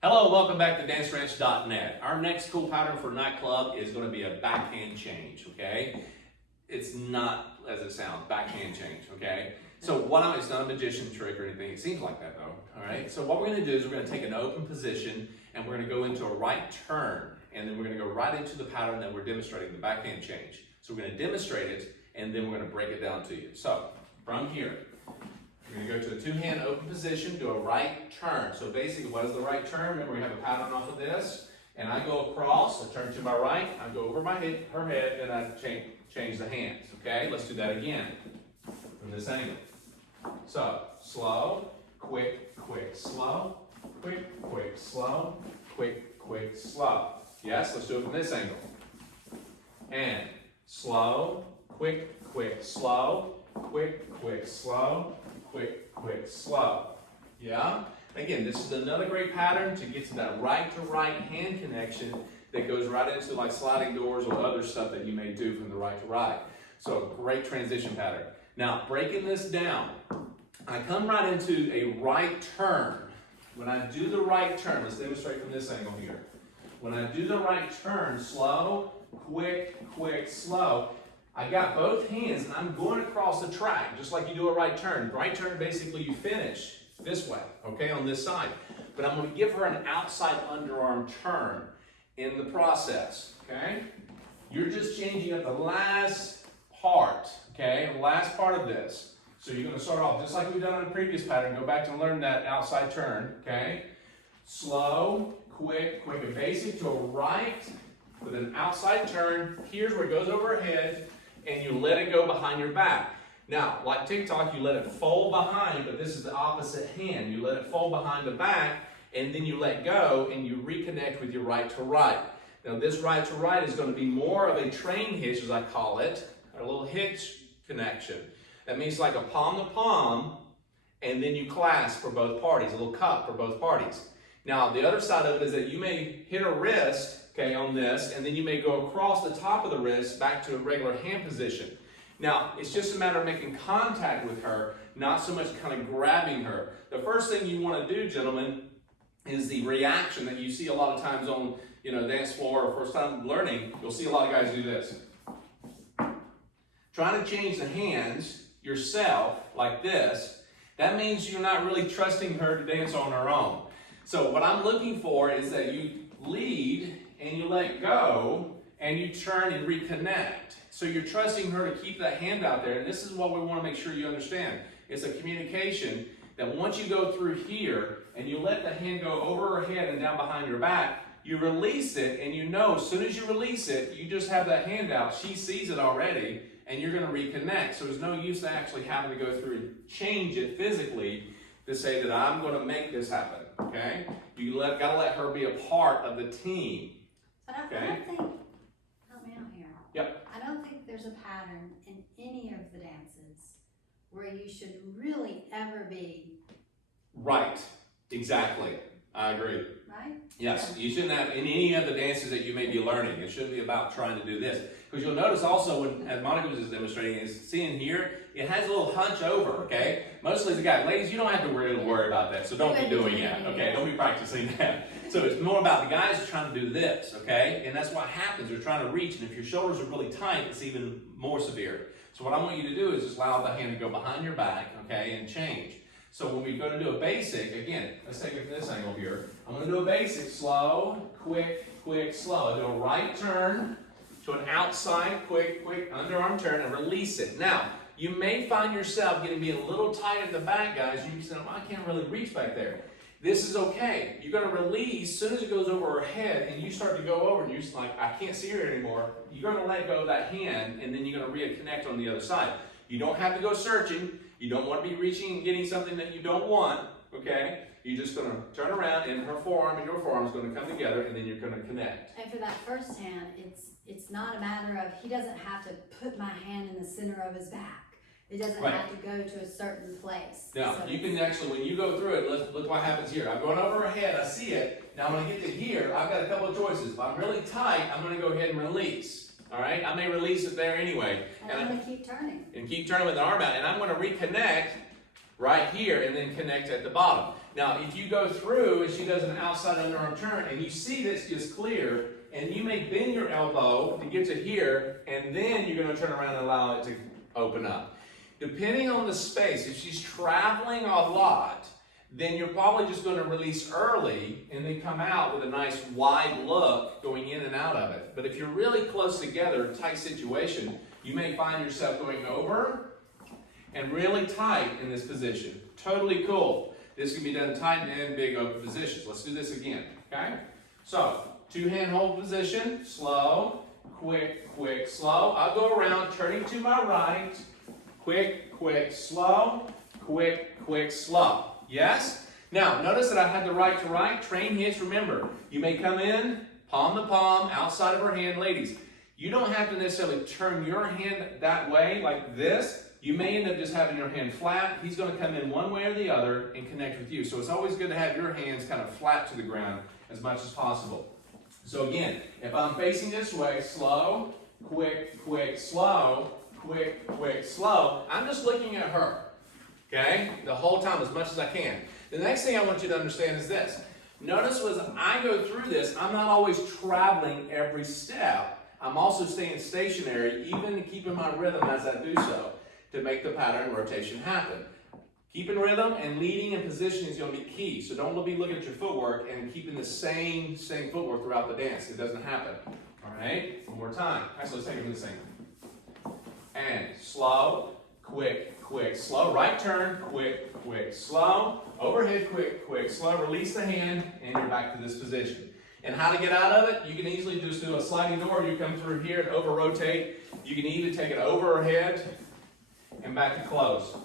Hello, welcome back to DanceRanch.net. Our next cool pattern for Nightclub is going to be a backhand change, okay? It's not as it sounds, backhand change, okay? So it's not a magician trick or anything. It seems like that though, all right? So what we're going to do is we're going to take an open position and we're going to go into a right turn, and then we're going to go right into the pattern that we're demonstrating, the backhand change. So we're going to demonstrate it and then we're going to break it down to you. So from here, we're going to go to a two-hand open position, do a right turn. So basically, what is the right turn? Remember, we have a pattern off of this, and I go across, I turn to my right, I go over my head, her head, and I change the hands, okay? Let's do that again from this angle. So, slow, quick, quick, slow, quick, quick, slow, quick, quick, slow. Yes, let's do it from this angle. And slow, quick, quick, slow, quick, quick, slow, quick, quick, slow. Yeah? Again, this is another great pattern to get to that right to right hand connection that goes right into like sliding doors or other stuff that you may do from the right to right. So great transition pattern. Now, breaking this down, I come right into a right turn. When I do the right turn, let's demonstrate from this angle here. When I do the right turn, slow, quick, quick, slow, I got both hands and I'm going across the track, just like you do a right turn. Right turn, basically you finish this way, okay, on this side. But I'm going to give her an outside underarm turn in the process, okay? You're just changing up the last part, okay, the last part of this. So you're going to start off just like we've done in the previous pattern. Go back and learn that outside turn, okay? Slow, quick, quick and basic to a right with an outside turn. Here's where it goes over her head. And you let it go behind your back. Now, like TikTok, you let it fold behind, but this is the opposite hand. You let it fold behind the back, and then you let go, and you reconnect with your right to right. Now, this right to right is going to be more of a train hitch, as I call it, a little hitch connection. That means like a palm to palm, and then you clasp for both parties, a little cup for both parties. Now, the other side of it is that you may hit a wrist, okay, on this, and then you may go across the top of the wrist back to a regular hand position. Now, it's just a matter of making contact with her, not so much kind of grabbing her. The first thing you want to do, gentlemen, is the reaction that you see a lot of times on, dance floor or first time learning. You'll see a lot of guys do this. Trying to change the hands yourself like this, that means you're not really trusting her to dance on her own. So what I'm looking for is that you lead and you let go, and you turn and reconnect. So you're trusting her to keep that hand out there, and this is what we want to make sure you understand. It's a communication that once you go through here, and you let the hand go over her head and down behind your back, you release it, and you know as soon as you release it, you just have that hand out. She sees it already, and you're going to reconnect. So there's no use to actually having to go through and change it physically to say that I'm going to make this happen, okay? You got to let her be a part of the team. But I don't think, help me out here. Yep. I don't think there's a pattern in any of the dances where you should really ever be. Right, exactly. I agree. Right? Yes, you shouldn't have in any of the dances that you may be learning. It shouldn't be about trying to do this. Because you'll notice also, as Monica was demonstrating, is seeing here, it has a little hunch over, okay? Mostly the guy, ladies, you don't have to really worry about that, so don't be doing that, okay? Don't be practicing that. So it's more about the guys trying to do this, okay? And that's what happens. They're trying to reach, and if your shoulders are really tight, it's even more severe. So what I want you to do is just allow the hand to go behind your back, okay, and change. So when we go to do a basic, again, let's take it from this angle here. I'm going to do a basic, slow, quick, quick, slow. I do a right turn to an outside, quick, quick underarm turn and release it. Now, you may find yourself being a little tight at the back, guys. You can say, oh, I can't really reach back there. This is okay. You're going to release as soon as it goes over her head and you start to go over and you're just like, I can't see her anymore. You're going to let go of that hand and then you're going to reconnect on the other side. You don't have to go searching. You don't want to be reaching and getting something that you don't want, okay? You're just going to turn around and her forearm and your forearm is going to come together and then you're going to connect. And for that first hand, it's not a matter of, he doesn't have to put my hand in the center of his back. It doesn't have to go to a certain place. Now, so you can actually, when you go through it, look what happens here. I'm going over her head, I see it. Now, when I get to here, I've got a couple of choices. If I'm really tight, I'm going to go ahead and release. All right? I may release it there anyway. And I'm going to keep turning. And keep turning with the arm out. And I'm going to reconnect right here and then connect at the bottom. Now, if you go through and she does an outside underarm turn and you see this is clear, and you may bend your elbow to get to here, and then you're going to turn around and allow it to open up. Depending on the space, if she's traveling a lot, then you're probably just going to release early and then come out with a nice wide look going in and out of it. But if you're really close together, tight situation, you may find yourself going over and really tight in this position. Totally cool. This can be done tight and in big open positions. Let's do this again, okay? So, two-hand hold position, slow, quick, quick, slow. I'll go around, turning to my right, quick, quick, slow, quick, quick, slow. Yes? Now, notice that I had the right to right. Train hits, remember, you may come in, palm to palm, outside of her hand. Ladies, you don't have to necessarily turn your hand that way, like this. You may end up just having your hand flat. He's going to come in one way or the other and connect with you. So it's always good to have your hands kind of flat to the ground as much as possible. So again, if I'm facing this way, slow, quick, quick, slow, quick, quick, slow, I'm just looking at her, okay, the whole time as much as I can. The next thing I want you to understand is this. Notice as I go through this, I'm not always traveling every step. I'm also staying stationary, even keeping my rhythm as I do so, to make the pattern rotation happen. Keeping rhythm and leading and positioning is going to be key. So don't be looking at your footwork and keeping the same footwork throughout the dance. It doesn't happen. All right? One more time. Actually, let's take it from the same. And slow, quick, quick, slow. Right turn, quick, quick, slow. Overhead, quick, quick, slow. Release the hand, and you're back to this position. And how to get out of it? You can easily just do a sliding door. You come through here and over-rotate. You can even take it over her head and back to close.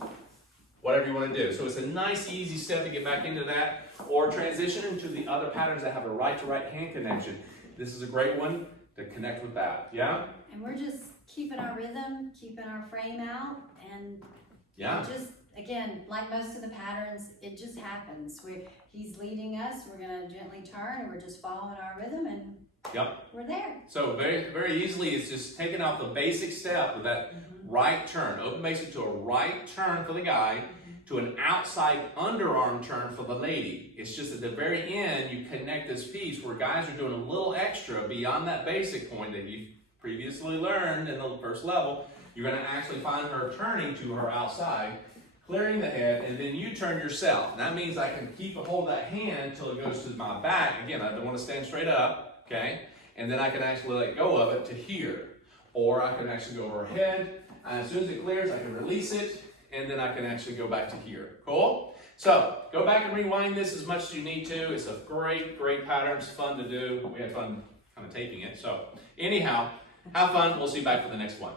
Whatever you want to do. So it's a nice, easy step to get back into that, or transition into the other patterns that have a right-to-right hand connection. This is a great one to connect with that. Yeah? And we're just keeping our rhythm, keeping our frame out, and just, again, like most of the patterns, it just happens. He's leading us, we're going to gently turn, and we're just following our rhythm, and we're there. So very, very easily, it's just taking off the basic step with that right turn. Open basic to a right turn for the guy, to an outside underarm turn for the lady. It's just at the very end, you connect this piece where guys are doing a little extra beyond that basic point that you previously learned in the first level. You're going to actually find her turning to her outside, clearing the head, and then you turn yourself. And that means I can keep a hold of that hand until it goes to my back. Again, I don't want to stand straight up, okay? And then I can actually let go of it to here. Or I can actually go over her head, and as soon as it clears, I can release it, and then I can actually go back to here. Cool? So, go back and rewind this as much as you need to. It's a great, great pattern. It's fun to do. We had fun kind of taping it. So, anyhow, have fun. We'll see you back for the next one.